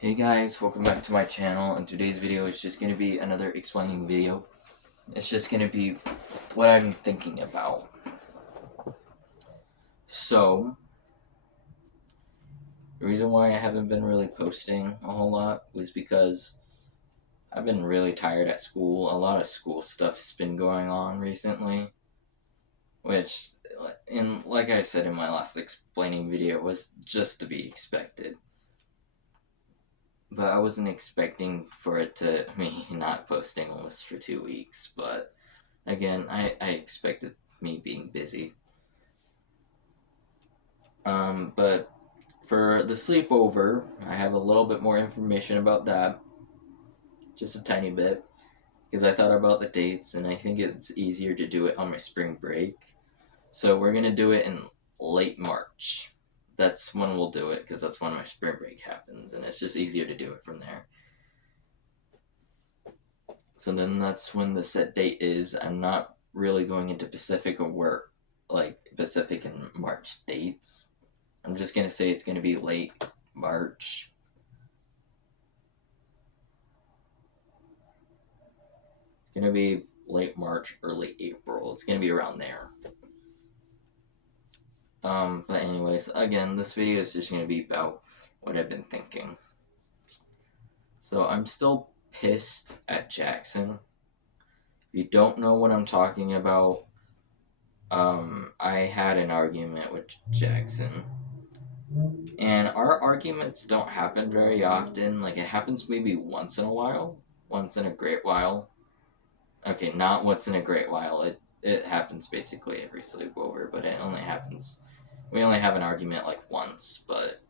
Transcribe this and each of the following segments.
Hey guys, welcome back to my channel, and today's video is just going to be another explaining video. It's just going to be what I'm thinking about. So, the reason why I haven't been really posting a whole lot was because I've been really tired at school. A lot of school stuff's been going on recently, which, like I said in my last explaining video, was just to be expected. But I wasn't expecting for it to me not posting almost for 2 weeks, but again, I expected me being busy. But for the sleepover, I have a little bit more information about that, just a tiny bit, because I thought about the dates and I think it's easier to do it on my spring break. So we're gonna do it in late March. That's when we'll do it because that's when my spring break happens, and it's just easier to do it from there. So then that's when the set date is. I'm not really going into Pacific or work, like Pacific and March dates. I'm just gonna say it's gonna be late March. It's gonna be late March, early April. It's gonna be around there. But anyways, again, this video is just gonna be about what I've been thinking. So I'm still pissed at Jackson. If you don't know what I'm talking about, I had an argument with Jackson. And our arguments don't happen very often. Like, it happens maybe once in a while. Once in a great while. Okay, not once in a great while. It happens basically every sleepover, but it only happens. We only have an argument like once, but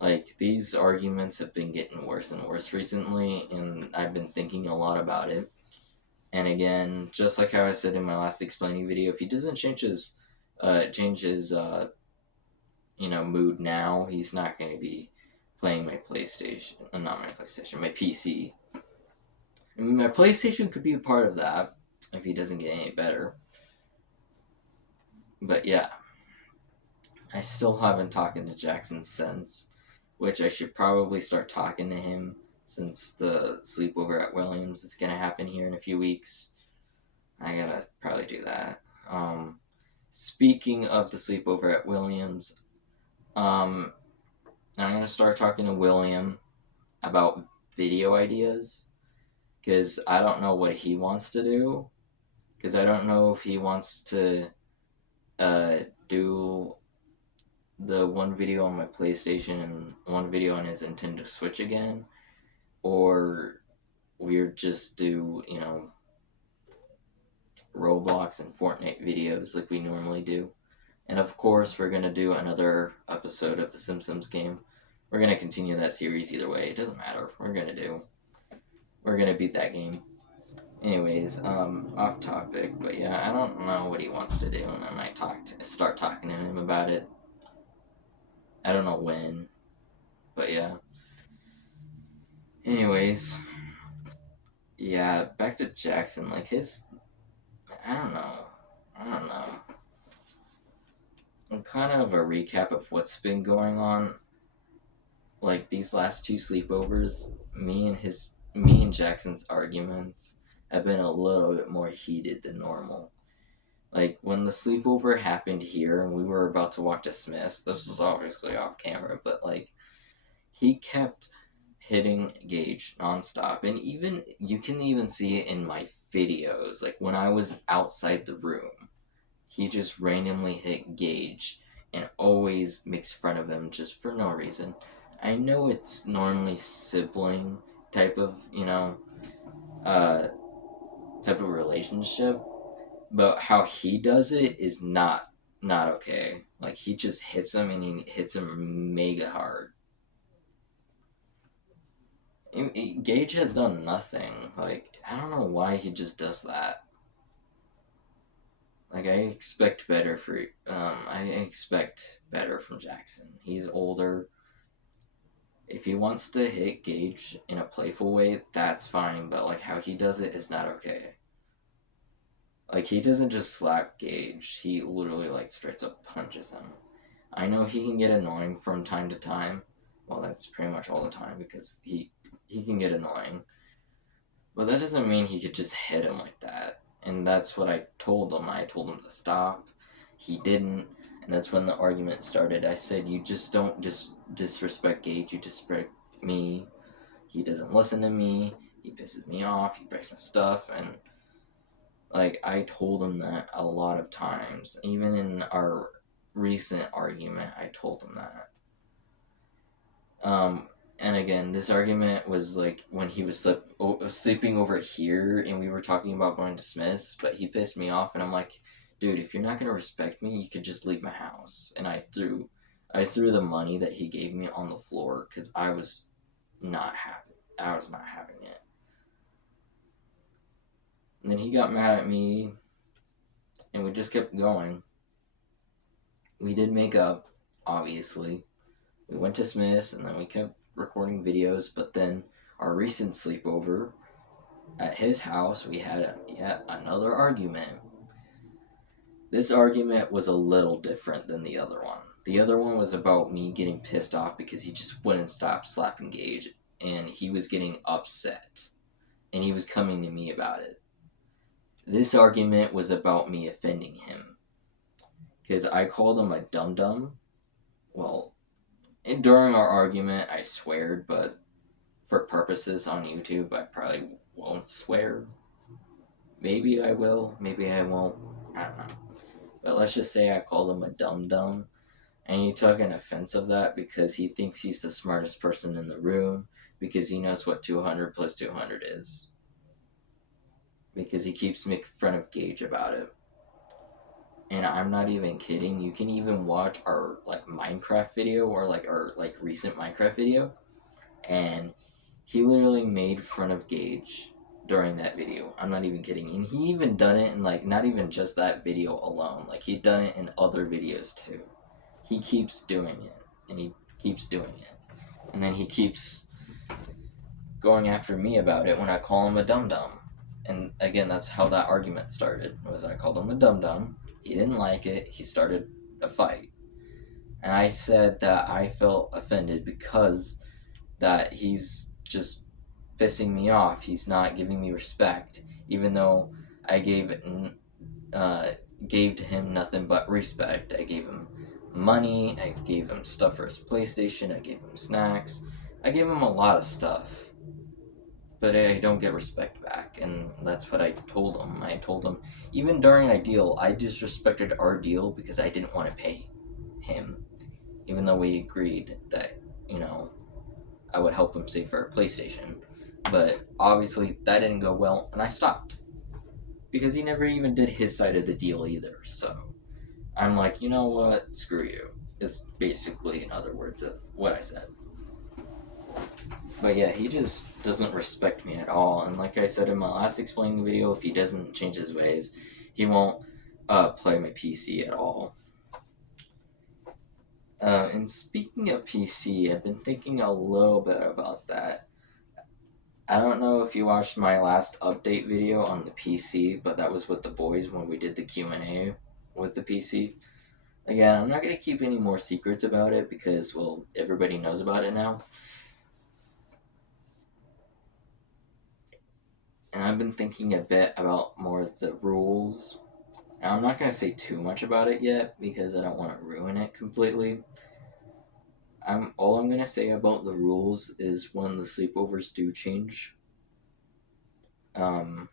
like these arguments have been getting worse and worse recently, and I've been thinking a lot about it. And again, just like how I said in my last explaining video, if he doesn't change his mood now, he's not going to be playing my PlayStation. Not my PlayStation, my PC. I mean, my PlayStation could be a part of that if he doesn't get any better. But yeah, I still haven't talked to Jackson since, which I should probably start talking to him since the sleepover at Williams is gonna happen here in a few weeks. I gotta probably do that. Speaking of the sleepover at Williams, I'm gonna start talking to William about video ideas because I don't know what he wants to do. Because I don't know if he wants to do the one video on my PlayStation and one video on his Nintendo Switch again, or we're just do Roblox and Fortnite videos like we normally do. And of course, we're gonna do another episode of the Simpsons game. We're gonna continue that series either way. It doesn't matter. We're gonna beat that game. Anyways, off topic, but yeah, I don't know what he wants to do, and I might start talking to him about it. I don't know when, but yeah. Anyways, yeah, back to Jackson. Like I don't know. I don't know. Kind of a recap of what's been going on. Like these last two sleepovers, me and Jackson's arguments have been a little bit more heated than normal. Like when the sleepover happened here and we were about to walk to Smith's, this is obviously off camera, but like he kept hitting Gage nonstop. And even you can even see it in my videos. Like when I was outside the room, he just randomly hit Gage and always makes fun of him just for no reason. I know it's normally sibling type of, uh, type of relationship, but how he does it is not okay. Like he just hits him and he hits him mega hard. Gage has done nothing. Like I don't know why he just does that. Like I expect better from Jackson. He's older. If he wants to hit Gage in a playful way, that's fine. But like how he does it is not okay. Like he doesn't just slap Gage. He literally like straight up punches him. I know he can get annoying from time to time, Well, that's pretty much all the time because he can get annoying. But that doesn't mean he could just hit him like that. And that's what I told him. I told him to stop. He didn't. And that's when the argument started. I said, you just don't disrespect Gage. You disrespect me. He doesn't listen to me. He pisses me off. He breaks my stuff. And, like, I told him that a lot of times. Even in our recent argument, I told him that. And again, this argument was like when he was sleeping over here and we were talking about going to Smith's, but he pissed me off and I'm like, dude, if you're not gonna respect me, you could just leave my house. And I threw the money that he gave me on the floor because I was not happy. I was not having it. And then he got mad at me and we just kept going. We did make up, obviously. We went to Smith's and then we kept recording videos, but then our recent sleepover at his house, we had yet another argument. This argument was a little different than the other one. The other one was about me getting pissed off because he just wouldn't stop slapping Gage, and he was getting upset, and he was coming to me about it. This argument was about me offending him because I called him a dum-dum. Well, during our argument, I sweared, but for purposes on YouTube, I probably won't swear. Maybe I will, maybe I won't. I don't know. But let's just say I called him a dum-dum, and he took an offense of that because he thinks he's the smartest person in the room, because he knows what 200 plus 200 is. Because he keeps making fun of Gage about it. And I'm not even kidding. You can even watch our like Minecraft video or like our like recent Minecraft video, and he literally made fun of Gage during that video. I'm not even kidding. And he even done it in like not even just that video alone. Like he done it in other videos too. He keeps doing it and he keeps doing it. And then he keeps going after me about it when I call him a dum-dum. And again, that's how that argument started. Was I called him a dum-dum. He didn't like it. He started a fight. And I said that I felt offended because that he's just pissing me off. He's not giving me respect, even though I gave to him nothing but respect. I gave him money. I gave him stuff for his PlayStation. I gave him snacks. I gave him a lot of stuff, but I don't get respect back, and that's what I told him. I told him even during our deal, I disrespected our deal because I didn't want to pay him, even though we agreed that I would help him save for a PlayStation. But obviously that didn't go well, and I stopped. Because he never even did his side of the deal either, so I'm like, you know what, screw you. It's basically, in other words, of what I said. But yeah, he just doesn't respect me at all, and like I said in my last explaining video, if he doesn't change his ways, he won't play my PC at all. And speaking of PC, I've been thinking a little bit about that. I don't know if you watched my last update video on the PC, but that was with the boys when we did the Q&A with the PC. Again, I'm not going to keep any more secrets about it because, well, everybody knows about it now. And I've been thinking a bit about more of the rules. And I'm not going to say too much about it yet because I don't want to ruin it completely. All I'm going to say about the rules is when the sleepovers do change, the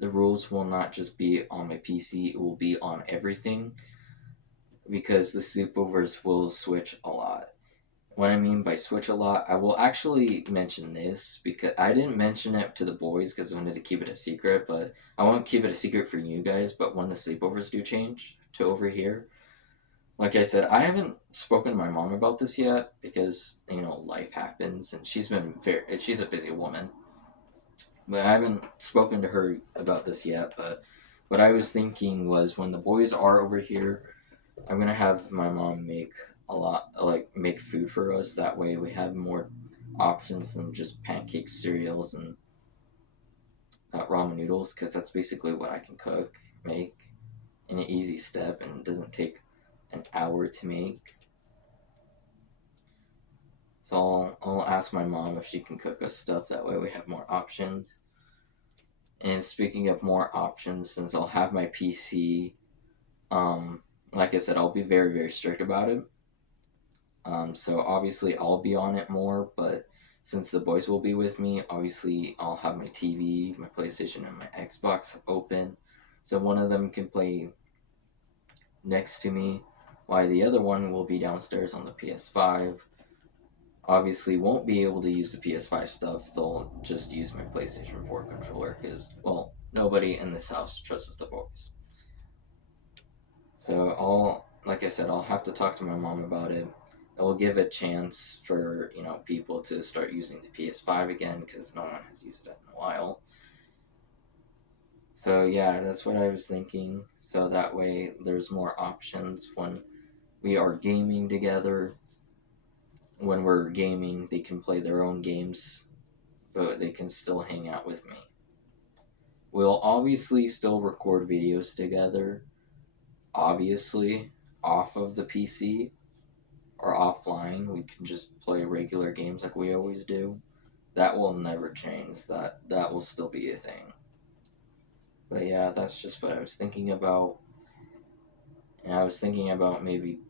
rules will not just be on my PC, it will be on everything, because the sleepovers will switch a lot. What I mean by switch a lot, I will actually mention this because I didn't mention it to the boys because I wanted to keep it a secret, but I won't keep it a secret for you guys. But when the sleepovers do change to over here, like I said, I haven't spoken to my mom about this yet because life happens and she's a busy woman. But I haven't spoken to her about this yet. But what I was thinking was when the boys are over here, I'm gonna have my mom make make food for us. That way we have more options than just pancakes, cereals, and ramen noodles, because that's basically what I can make in an easy step, and it doesn't take an hour to make. So I'll ask my mom if she can cook us stuff. That way we have more options. And speaking of more options, since I'll have my PC, like I said, I'll be very, very strict about it. So obviously I'll be on it more, but since the boys will be with me, obviously I'll have my TV, my PlayStation, and my Xbox open. So one of them can play next to me, while the other one will be downstairs on the PS5. Obviously won't be able to use the PS5 stuff. They'll just use my PlayStation 4 controller because, well, nobody in this house trusts the boys. So like I said, I'll have to talk to my mom about it. It will give a chance for, people to start using the PS5 again because no one has used it in a while. So yeah, that's what I was thinking. So that way there's more options when we are gaming together. When we're gaming, they can play their own games, but they can still hang out with me. We'll obviously still record videos together, obviously, off of the PC or offline. We can just play regular games like we always do. That will never change. That will still be a thing. But yeah, that's just what I was thinking about. And I was thinking about maybe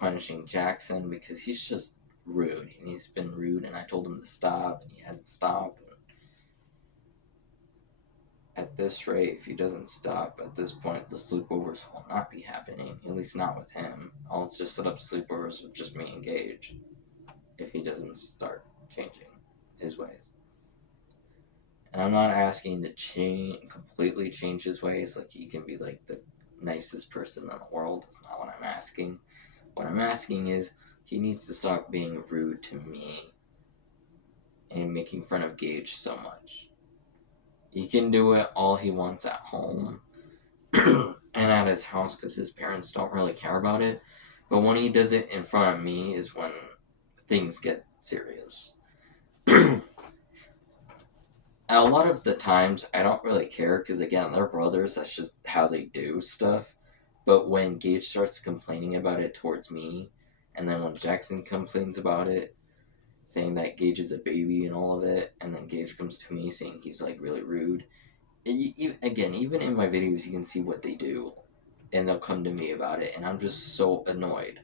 punishing Jackson because he's just rude. And he's been rude, and I told him to stop, and he hasn't stopped. At this rate, if he doesn't stop, at this point, the sleepovers will not be happening. At least not with him. I'll just set up sleepovers with just me and Gage if he doesn't start changing his ways. And I'm not asking to completely change his ways. Like, he can be like the nicest person in the world. That's not what I'm asking. What I'm asking is he needs to stop being rude to me and making fun of Gage so much. He can do it all he wants at home and at his house because his parents don't really care about it. But when he does it in front of me is when things get serious. A lot of the times, I don't really care because, again, they're brothers. That's just how they do stuff. But when Gage starts complaining about it towards me, and then when Jackson complains about it, saying that Gage is a baby and all of it, and then Gage comes to me saying he's like really rude. Again, even in my videos, you can see what they do, and they'll come to me about it, and I'm just so annoyed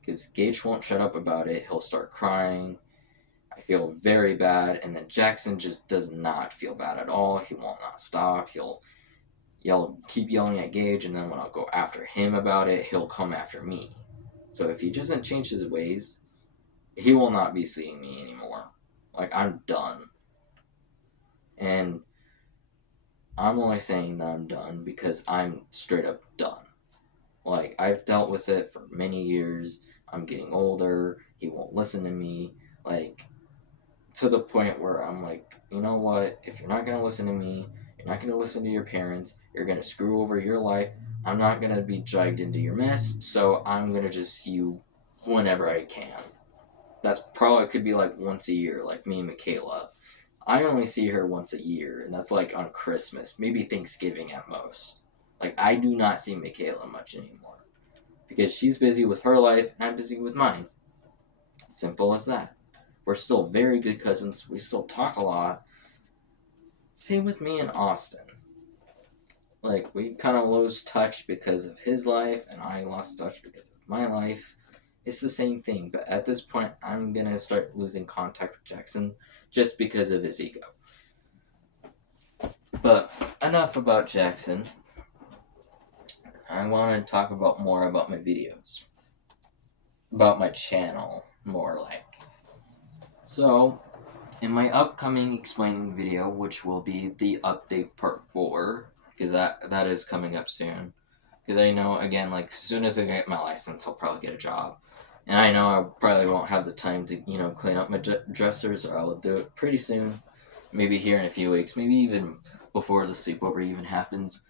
because Gage won't shut up about it. He'll start crying. I feel very bad, and then Jackson just does not feel bad at all. He will not stop. He'll keep yelling at Gage, and then when I'll go after him about it, he'll come after me. So if he doesn't change his ways, he will not be seeing me anymore. Like, I'm done. And I'm only saying that I'm done because I'm straight up done. Like, I've dealt with it for many years. I'm getting older. He won't listen to me. Like, to the point where I'm like, you know what? If you're not going to listen to me, you're not going to listen to your parents, you're going to screw over your life, I'm not going to be dragged into your mess, so I'm going to just see you whenever I can. That's probably could be like once a year, like me and Michaela. I only see her once a year, and that's like on Christmas, maybe Thanksgiving at most. Like, I do not see Michaela much anymore. Because she's busy with her life, and I'm busy with mine. Simple as that. We're still very good cousins. We still talk a lot. Same with me and Austin. Like, we kind of lost touch because of his life, and I lost touch because of my life. It's the same thing, but at this point, I'm gonna start losing contact with Jackson just because of his ego. But enough about Jackson. I want to talk more about my videos. About my channel, more like. So, in my upcoming explaining video, which will be the update part 4, because that is coming up soon. Because I know, again, like, as soon as I get my license, I'll probably get a job. And I know I probably won't have the time to, clean up my dressers, or I'll do it pretty soon. Maybe here in a few weeks, maybe even before the sleepover even happens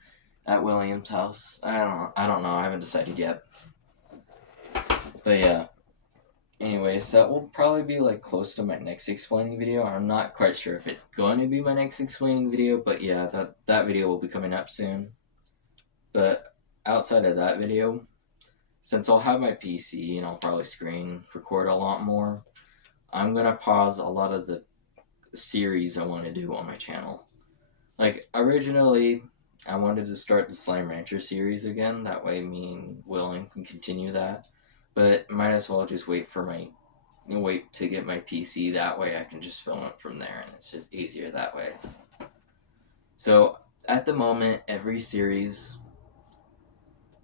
at William's house. I don't know, I haven't decided yet. But yeah. Anyways, that will probably be like close to my next explaining video. I'm not quite sure if it's going to be my next explaining video, but yeah, that video will be coming up soon. But outside of that video, since I'll have my PC and I'll probably screen record a lot more, I'm gonna pause a lot of the series I want to do on my channel. Like, originally, I wanted to start the Slime Rancher series again. That way, me and Willing can continue that. But might as well just wait to get my PC. That way, I can just film it from there, and it's just easier that way. So, at the moment, every series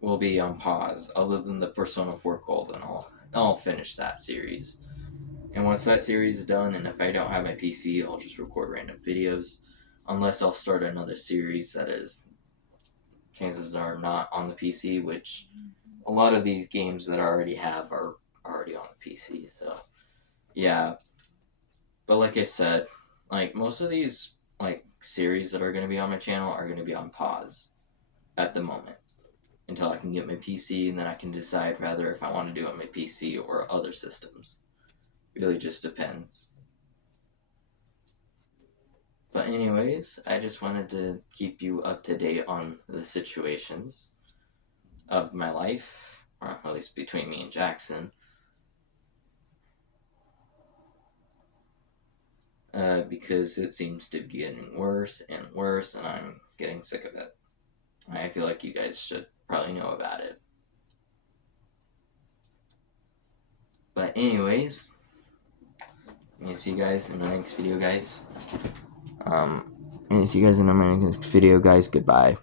will be on pause, other than the Persona 4 Golden. I'll finish that series. And once that series is done, and if I don't have my PC, I'll just record random videos. Unless I'll start another series that is, chances are not on the PC, which a lot of these games that I already have are already on the PC, so yeah. But like I said, like most of these like series that are gonna be on my channel are gonna be on pause at the moment. Until I can get my PC, and then I can decide whether if I want to do it on my PC or other systems. It really just depends. But anyways, I just wanted to keep you up to date on the situations of my life, or at least between me and Jackson. Because it seems to be getting worse and worse, and I'm getting sick of it. I feel like you guys should probably know about it. But anyways, I'm gonna see you guys in my next video, guys. I'm gonna see you guys in my next video, guys. Goodbye.